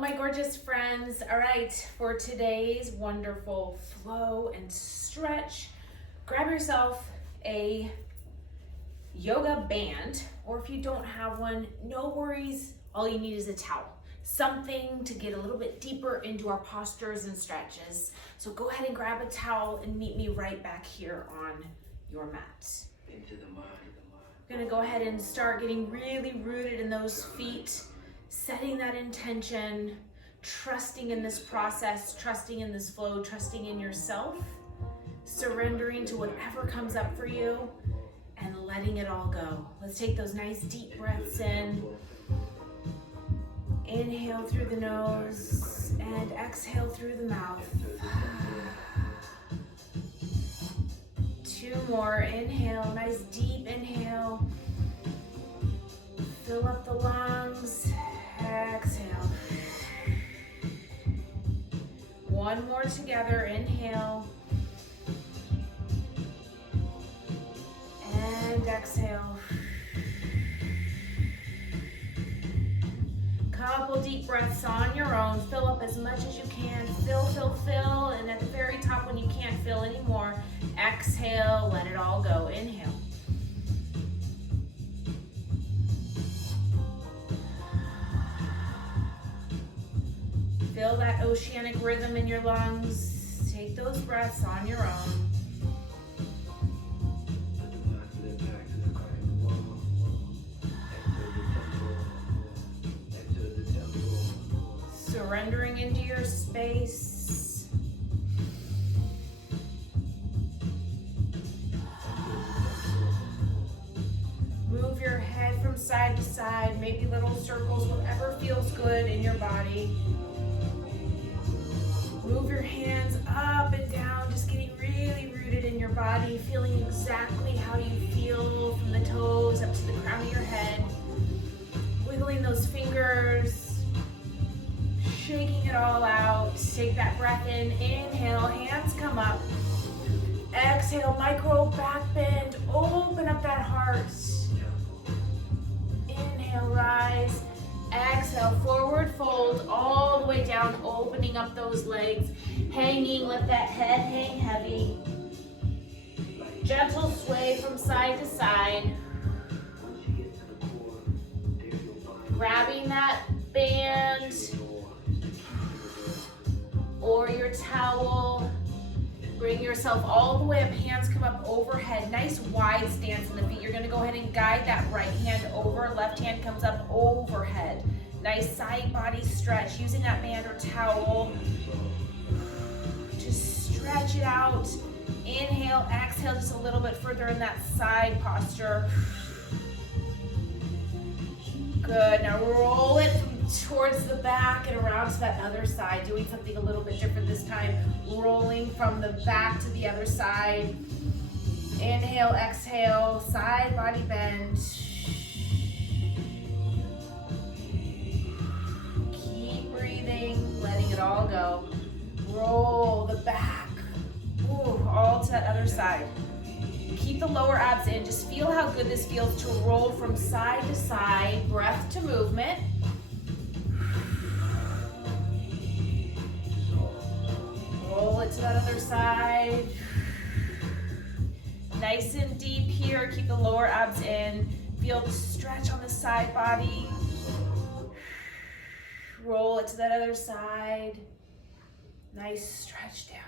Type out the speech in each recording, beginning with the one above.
my gorgeous friends. All right, for today's wonderful flow and stretch, grab yourself a yoga band, or if you don't have one, no worries. All you need is a towel, something to get a little bit deeper into our postures and stretches. So go ahead and grab a towel and meet me right back here on your mat. Into the mind. We're gonna go ahead and start getting really rooted in those feet, setting that intention, trusting in this process, trusting in this flow, trusting in yourself, surrendering to whatever comes up for you, and letting it all go. Let's take those nice deep breaths in. Inhale through the nose and exhale through the mouth. 2 more. Inhale, nice deep inhale. Fill up the lungs. Exhale. 1 more together. Inhale. And exhale. Couple deep breaths on your own. Fill up as much as you can. Fill, fill, fill. And at the very top, when you can't fill anymore, exhale, let it all go. Inhale. Feel that oceanic rhythm in your lungs. Take those breaths on your own. Surrendering into your space. Move your head from side to side, maybe little circles, whatever feels good in your body. Move your hands up and down, just getting really rooted in your body, feeling exactly how you feel from the toes up to the crown of your head. Wiggling those fingers. Shaking it all out. Take that breath in. Inhale, hands come up. Exhale, micro back bend. Open up that heart. Inhale, rise. Exhale, forward fold all the way down, opening up those legs. Hanging, let that head hang heavy. Gentle sway from side to side. Grabbing that band or your towel. Bring yourself all the way up, hands come up overhead. Nice wide stance in the feet. You're gonna go ahead and guide that right hand over, left hand comes up overhead. Nice side body stretch, using that band or towel. Just stretch it out. Inhale, exhale just a little bit further in that side posture. Good, now roll it towards the back and around to that other side, doing something a little bit different this time. Rolling from the back to the other side. Inhale, exhale, side body bend. Keep breathing, letting it all go. Roll the back, all to that other side. Keep the lower abs in, just feel how good this feels to roll from side to side, breath to movement. Roll it to that other side. Nice and deep here. Keep the lower abs in. Feel the stretch on the side body. Roll it to that other side. Nice stretch down.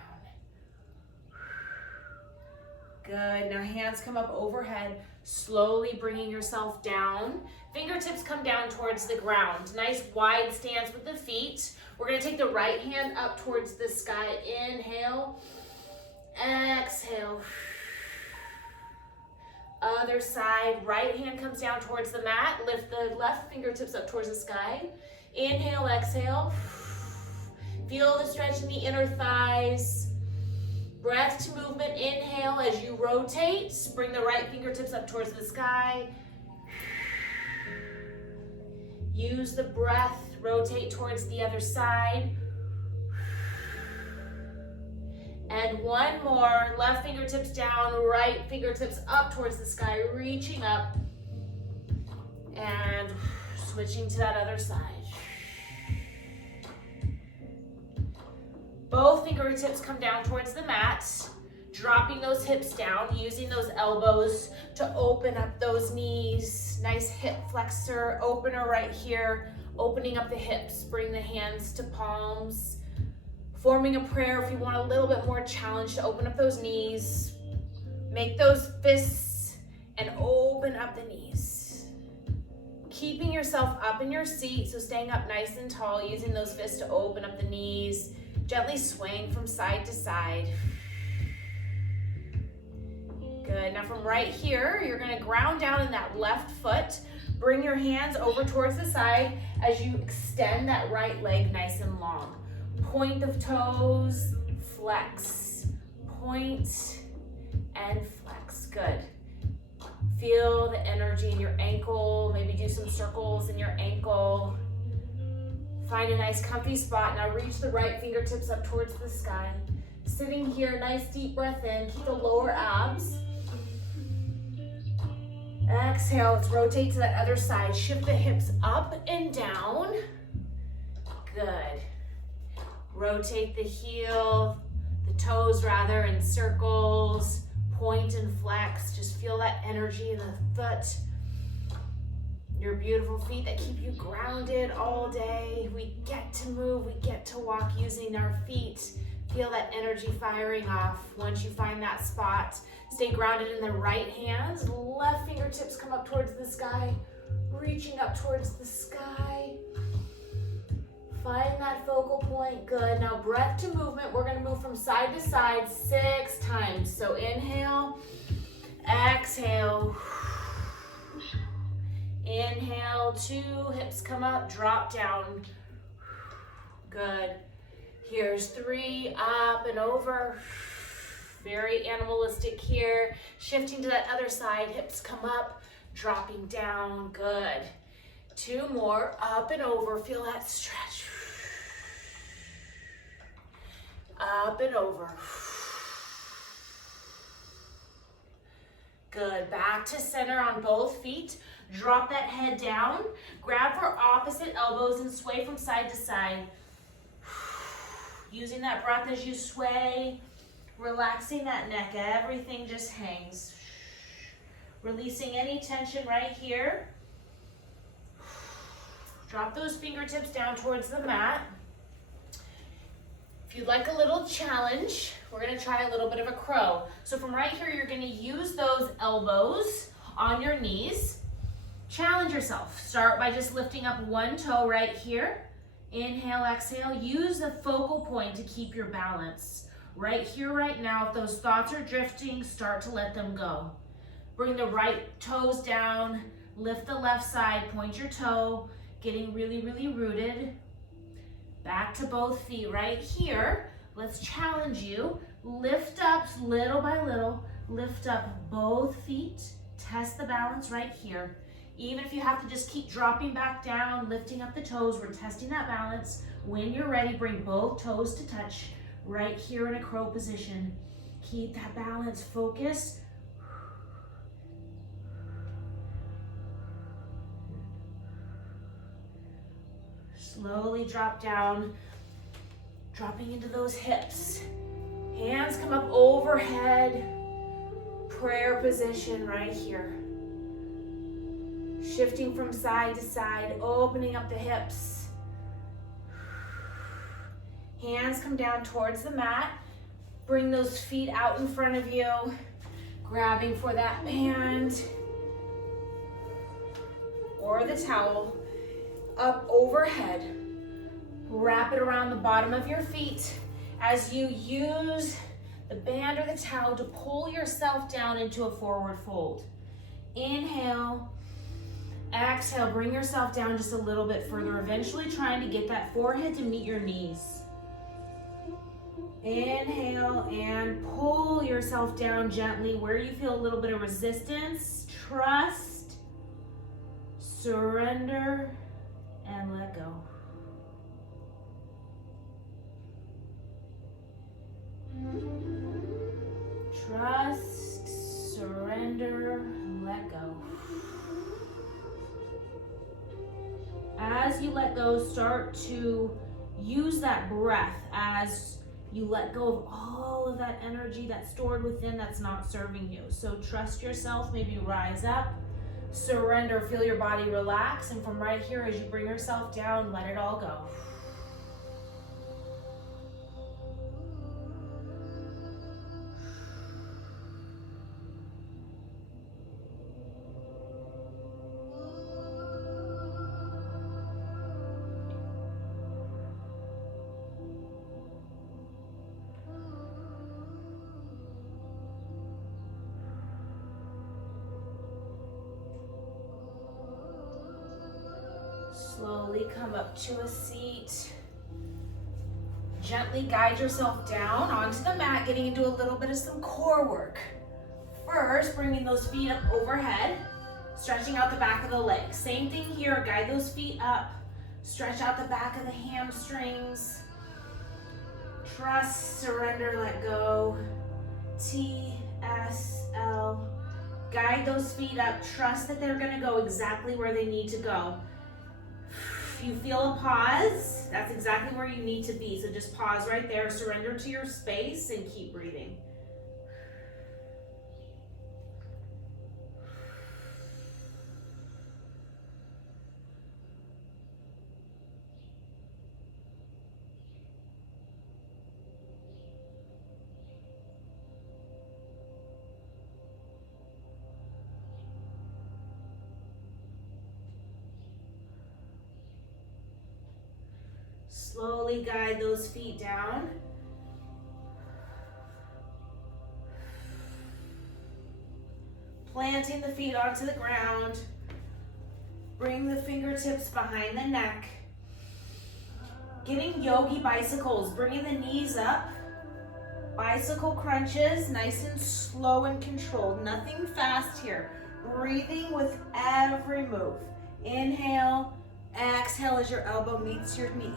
Good. Now hands come up overhead. Slowly bringing yourself down. Fingertips come down towards the ground. Nice wide stance with the feet. We're going to take the right hand up towards the sky. Inhale. Exhale. Other side. Right hand comes down towards the mat. Lift the left fingertips up towards the sky. Inhale, exhale. Feel the stretch in the inner thighs. Breath to movement. Inhale as you rotate. Bring the right fingertips up towards the sky. Use the breath. Rotate towards the other side. And 1 more. Left fingertips down, right fingertips up towards the sky, reaching up. And switching to that other side. Both fingertips come down towards the mat, dropping those hips down, using those elbows to open up those knees. Nice hip flexor, opener right here, opening up the hips. Bring the hands to palms. Forming a prayer if you want a little bit more challenge to open up those knees. Make those fists and open up the knees. Keeping yourself up in your seat, so staying up nice and tall, using those fists to open up the knees. Gently swaying from side to side. Good. Now from right here, you're going to ground down in that left foot. Bring your hands over towards the side as you extend that right leg nice and long. Point of toes, flex. Point and flex. Good. Feel the energy in your ankle. Maybe do some circles in your ankle. Find a nice comfy spot. Now reach the right fingertips up towards the sky. Sitting here, nice deep breath in. Keep the lower abs. Exhale, let's rotate to that other side. Shift the hips up and down. Good. Rotate the heel, the toes rather, in circles. Point and flex. Just feel that energy in the foot. Your beautiful feet that keep you grounded all day. We get to move, we get to walk using our feet. Feel that energy firing off. Once you find that spot, stay grounded in the right hands. Left fingertips come up towards the sky, reaching up towards the sky. Find that focal point. Good. Now breath to movement. We're going to move from side to side 6 times. So inhale, exhale. Inhale, 2, hips come up, drop down. Good. Here's 3, up and over. Very animalistic here. Shifting to that other side, hips come up, dropping down. Good. 2 more, up and over. Feel that stretch. Up and over. Good. Back to center on both feet. Drop that head down. Grab for opposite elbows and sway from side to side. Using that breath as you sway. Relaxing that neck. Everything just hangs. Releasing any tension right here. Drop those fingertips down towards the mat. If you'd like a little challenge, we're going to try a little bit of a crow. So from right here, you're going to use those elbows on your knees. Challenge yourself. Start by just lifting up one toe right here. Inhale, exhale. Use the focal point to keep your balance. Right here, right now, if those thoughts are drifting, start to let them go. Bring the right toes down. Lift the left side. Point your toe. Getting really, really rooted. Back to both feet right here. Let's challenge you. Lift up little by little. Lift up both feet. Test the balance right here. Even if you have to just keep dropping back down, lifting up the toes, we're testing that balance. When you're ready, bring both toes to touch right here in a crow position. Keep that balance, focus. Slowly drop down, dropping into those hips. Hands come up overhead. Prayer position right here. Shifting from side to side, opening up the hips. Hands come down towards the mat. Bring those feet out in front of you. Grabbing for that band or the towel. Up overhead. Wrap it around the bottom of your feet as you use the band or the towel to pull yourself down into a forward fold. Inhale. Exhale, bring yourself down just a little bit further, eventually trying to get that forehead to meet your knees. Inhale and pull yourself down gently where you feel a little bit of resistance. Trust, surrender, and let go. Trust, surrender, let go. As you let go, start to use that breath as You let go of all of that energy that's stored within that's not serving you. So trust yourself, maybe rise up, surrender, feel your body relax, and from right here, as you bring yourself down, let it all go. Slowly come up to a seat. Gently guide yourself down onto the mat, getting into a little bit of some core work. First, bringing those feet up overhead, stretching out the back of the legs. Same thing here, guide those feet up, stretch out the back of the hamstrings. Trust, surrender, let go. TSL. Guide those feet up, trust that they're gonna go exactly where they need to go. If you feel a pause, that's exactly where you need to be. So just pause right there, surrender to your space, and keep breathing. Slowly guide those feet down. Planting the feet onto the ground. Bring the fingertips behind the neck. Getting yogi bicycles, bringing the knees up. Bicycle crunches, nice and slow and controlled. Nothing fast here. Breathing with every move. Inhale, exhale as your elbow meets your knee.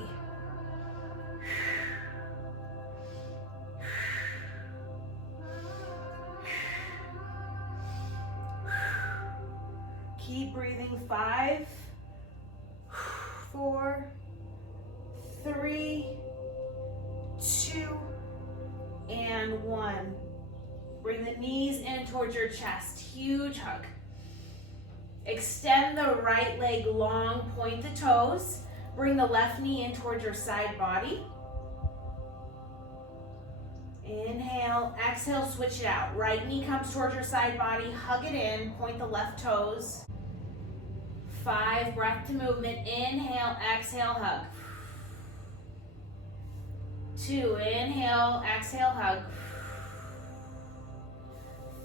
Keep breathing. 5, 4, 3, 2, and 1. Bring the knees in towards your chest. Huge hug. Extend the right leg long, point the toes. Bring the left knee in towards your side body. Inhale, exhale, switch it out. Right knee comes towards your side body, hug it in, point the left toes. 5, breath to movement. Inhale, exhale, hug. 2, inhale, exhale, hug.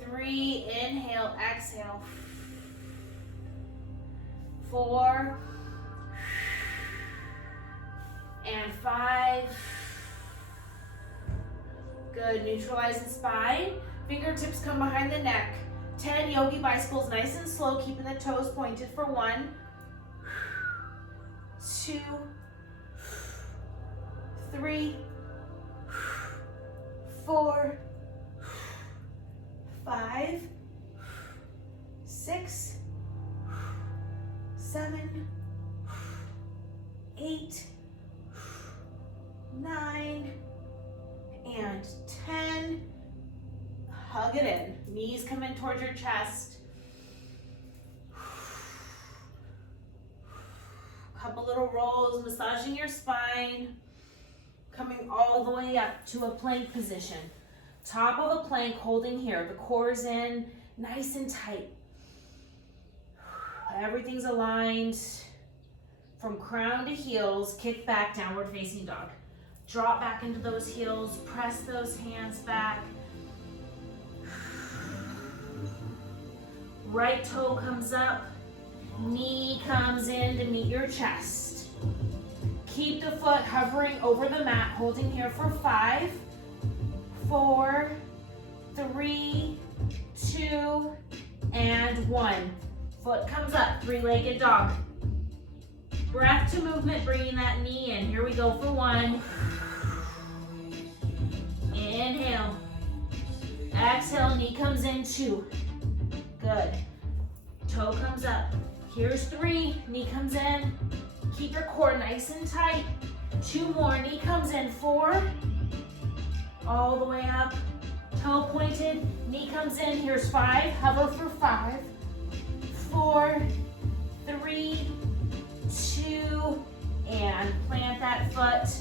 3, inhale, exhale. 4, and 5. Good, neutralize the spine. Fingertips come behind the neck. 10 yogi bicycles, nice and slow, keeping the toes pointed for 1, 2, 3, 4, 5, 6, 7, 8, 9, and 10. Hug it in. Knees come in towards your chest. Couple little rolls, massaging your spine. Coming all the way up to a plank position. Top of a plank, holding here. The core's in, nice and tight. Everything's aligned. From crown to heels, kick back, downward facing dog. Drop back into those heels, press those hands back. Right toe comes up, knee comes in to meet your chest. Keep the foot hovering over the mat, holding here for 5, 4, 3, 2, and 1. Foot comes up, 3-legged dog. Breath to movement, bringing that knee in. Here we go for 1. Inhale. Exhale, knee comes in, 2. Good. Toe comes up. Here's 3, knee comes in. Keep your core nice and tight. 2 more, knee comes in, 4. all the way up, toe pointed, knee comes in, here's 5, hover for 5, 4, 3, 2, and plant that foot,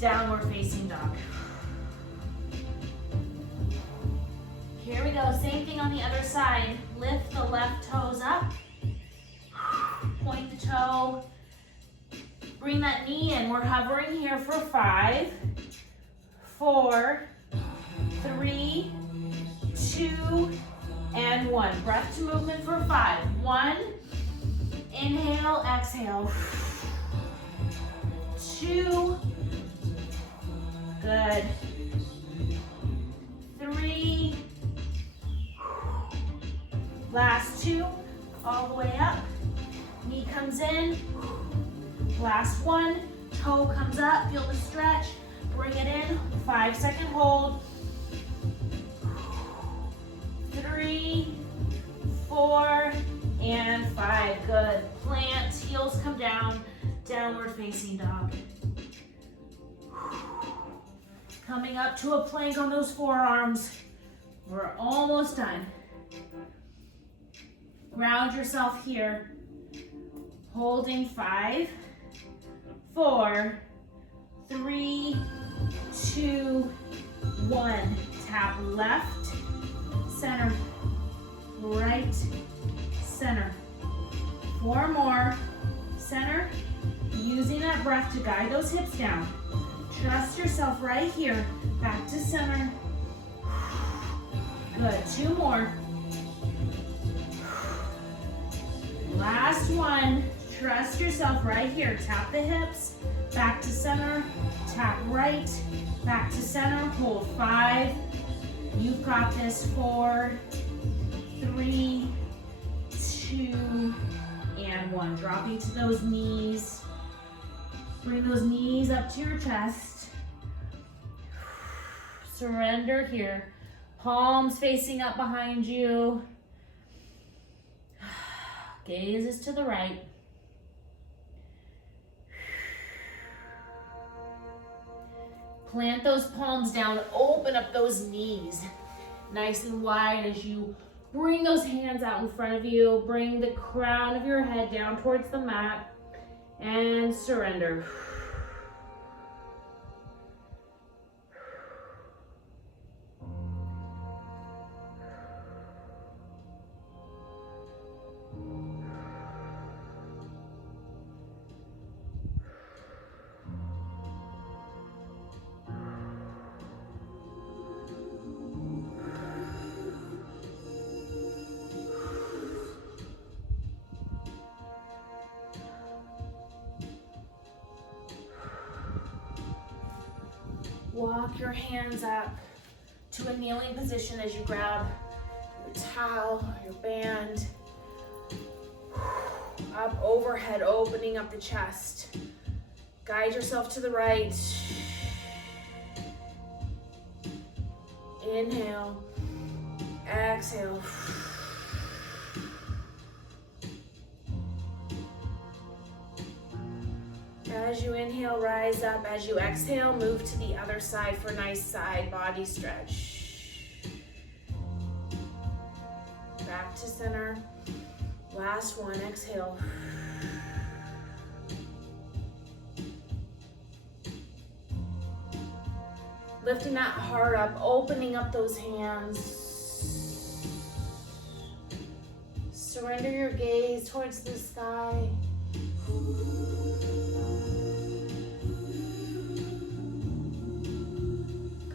downward facing dog. Here we go, same thing on the other side. Lift the left toes up, point the toe, bring that knee in. We're hovering here for 5, 4, 3, 2, and 1. Breath to movement for 5. 1, inhale, exhale. 2, good. 3, last 2, all the way up. Knee comes in. Last 1, toe comes up, feel the stretch. Bring it in, 5-second hold. 3, 4, and 5. Good. Plant, heels come down, downward facing dog. Coming up to a plank on those forearms. We're almost done. Ground yourself here. Holding 5, 4, 3, 2, 1. Tap left, center, right, center. 4 more. Center. Using that breath to guide those hips down. Trust yourself right here. Back to center. Good. 2 more. Last 1. Trust yourself right here. Tap the hips. Back to center. Tap right. Back to center. Hold 5. You've got this. 4, 3, 2, and 1. Dropping to those knees. Bring those knees up to your chest. Surrender here. Palms facing up behind you. Gaze is to the right. Plant those palms down. Open up those knees. Nice and wide as you bring those hands out in front of you. Bring the crown of your head down towards the mat. And surrender. Walk your hands up to a kneeling position as you grab your towel, your band. Up overhead, opening up the chest. Guide yourself to the right. Inhale, exhale. As you inhale, rise up. As you exhale, move to the other side for a nice side body stretch. Back to center. Last 1, exhale. Lifting that heart up, opening up those hands. Surrender your gaze towards the sky.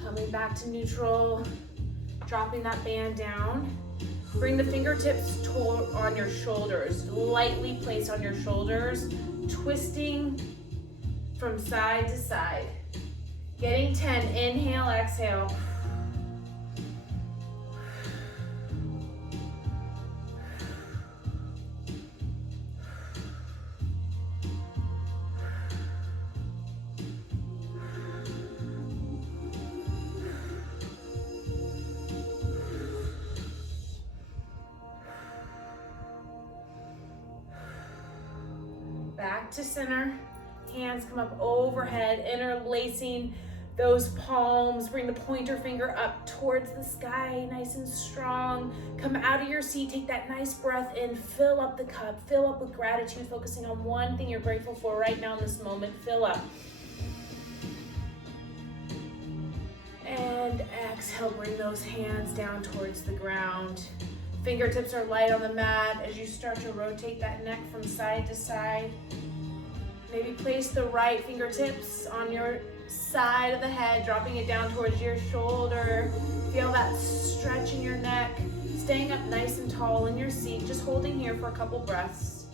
Coming back to neutral, dropping that band down. Bring the fingertips on your shoulders. Lightly place on your shoulders, twisting from side to side. Getting 10, inhale, exhale. Back to center. Hands come up overhead, interlacing those palms. Bring the pointer finger up towards the sky, nice and strong. Come out of your seat, take that nice breath in, fill up the cup, fill up with gratitude, focusing on one thing you're grateful for right now in this moment. Fill up. And exhale, bring those hands down towards the ground. Fingertips are light on the mat as you start to rotate that neck from side to side. Maybe place the right fingertips on your side of the head, dropping it down towards your shoulder. Feel that stretch in your neck. Staying up nice and tall in your seat, just holding here for a couple breaths.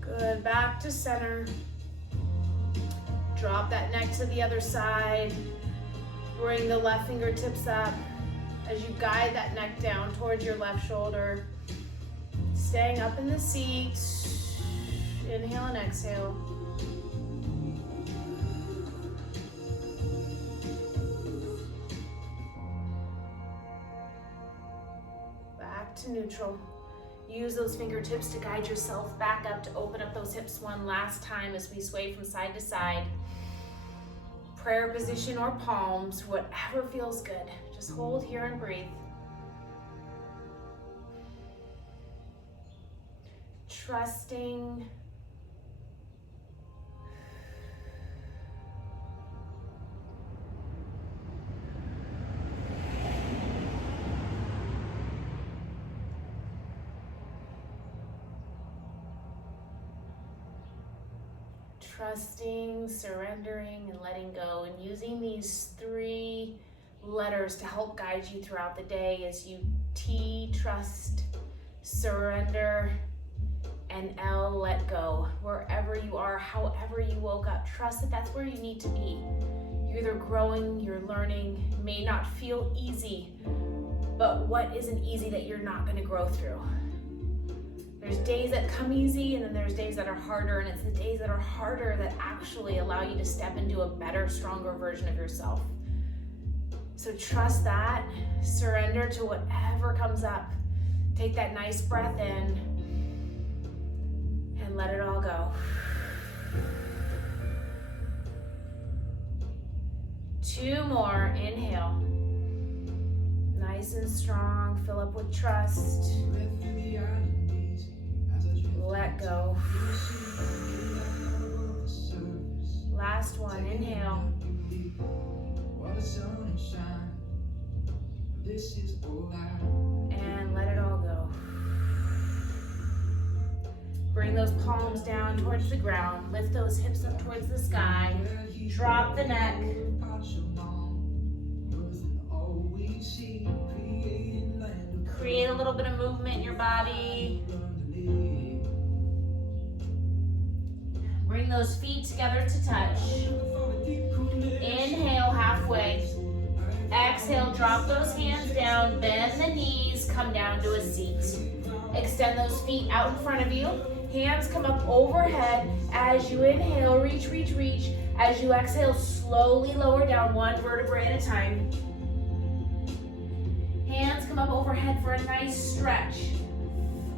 Good, back to center. Drop that neck to the other side. Bring the left fingertips up as you guide that neck down towards your left shoulder. Staying up in the seat. Inhale and exhale. Back to neutral. Use those fingertips to guide yourself back up, to open up those hips one last time as we sway from side to side. Prayer position or palms, whatever feels good. Just hold here and breathe. Trusting. Trusting, surrendering, and letting go, and using these 3 letters to help guide you throughout the day as you T, trust, surrender, and L, let go. Wherever you are, however you woke up, trust that that's where you need to be. You're either growing, you're learning, may not feel easy, but what isn't easy that you're not going to grow through? There's days that come easy, and then there's days that are harder, and it's the days that are harder that actually allow you to step into a better, stronger version of yourself. So trust that, surrender to whatever comes up. Take that nice breath in and let it all go. 2 more, inhale. Nice and strong, fill up with trust. Let go. Last one, inhale. And let it all go. Bring those palms down towards the ground. Lift those hips up towards the sky. Drop the neck. Create a little bit of movement in your body. Bring those feet together to touch. Inhale halfway. Exhale, drop those hands down, bend the knees, come down to a seat. Extend those feet out in front of you. Hands come up overhead. As you inhale, reach, reach, reach. As you exhale, slowly lower down 1 vertebrae at a time. Hands come up overhead for a nice stretch.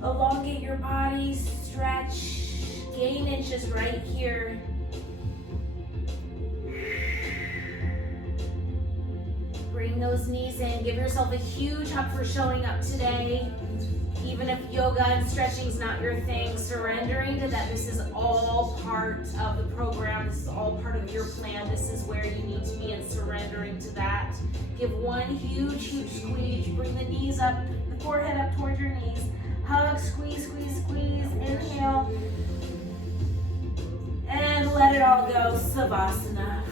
Elongate your body, stretch. Gain inches right here. Bring those knees in. Give yourself a huge hug for showing up today. Even if yoga and stretching is not your thing, surrendering to that. This is all part of the program. This is all part of your plan. This is where you need to be, and surrendering to that. Give one huge, huge squeeze. Bring the knees up, the forehead up towards your knees. Hug, squeeze, squeeze, squeeze. Inhale. And let it all go, Savasana.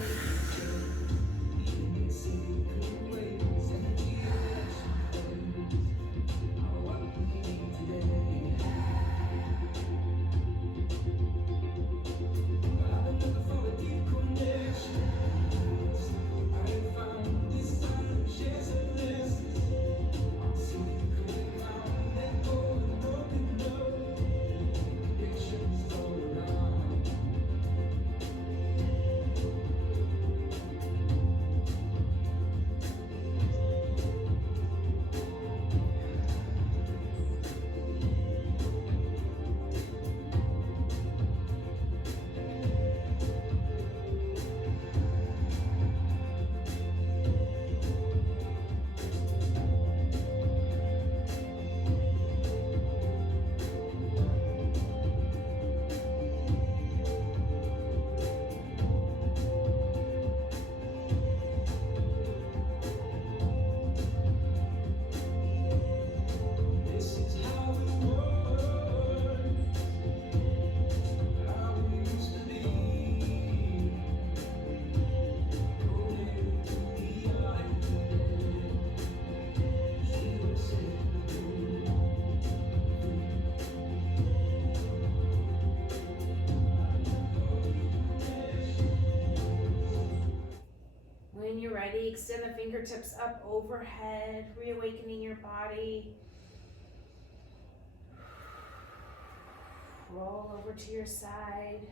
Send the fingertips up overhead, reawakening your body. Roll over to your side.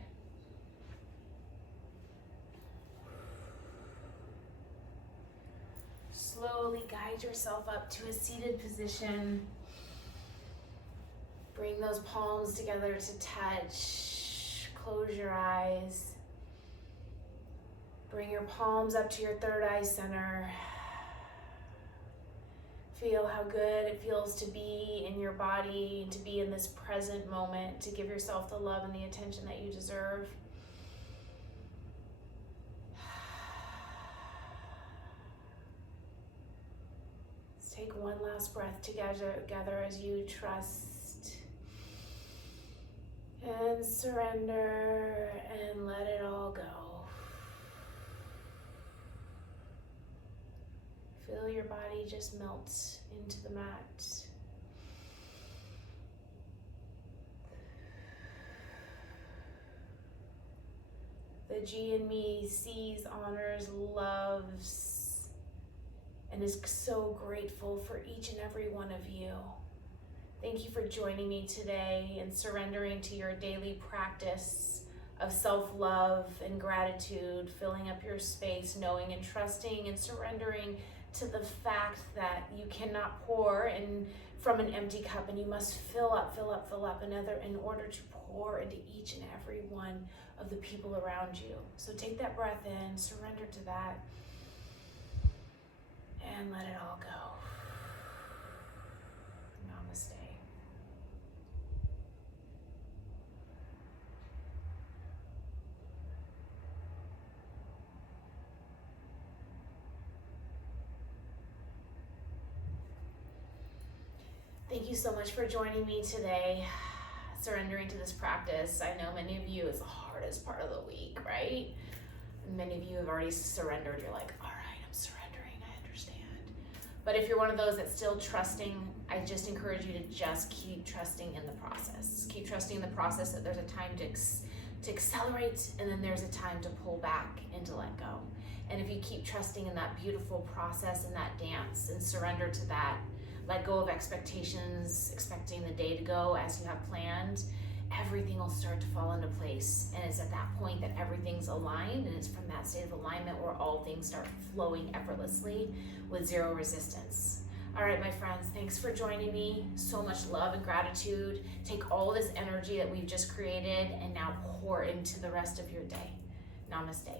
Slowly guide yourself up to a seated position. Bring those palms together to touch. Close your eyes. Bring your palms up to your third eye center. Feel how good it feels to be in your body, to be in this present moment, to give yourself the love and the attention that you deserve. Let's take one last breath together as you trust and surrender and let it all go. Feel your body just melt into the mat. The G in me sees, honors, loves, and is so grateful for each and every one of you. Thank you for joining me today and surrendering to your daily practice of self-love and gratitude, filling up your space, knowing and trusting and surrendering to the fact that you cannot pour from an empty cup, and you must fill up in order to pour into each and every one of the people around you. So take that breath in, surrender to that, and let it all go. Namaste. Thank you so much for joining me today, surrendering to this practice. I know many of you, it's the hardest part of the week, right? And many of you have already surrendered. You're like, all right, I'm surrendering, I understand. But if you're one of those that's still trusting, I just encourage you to just keep trusting in the process. Keep trusting in the process, that there's a time to accelerate, and then there's a time to pull back and to let go. And if you keep trusting in that beautiful process and that dance and surrender to that, let go of expectations, expecting the day to go as you have planned, everything will start to fall into place. And it's at that point that everything's aligned, and it's from that state of alignment where all things start flowing effortlessly with zero resistance. All right, my friends, thanks for joining me. So much love and gratitude. Take all this energy that we've just created and now pour into the rest of your day. Namaste.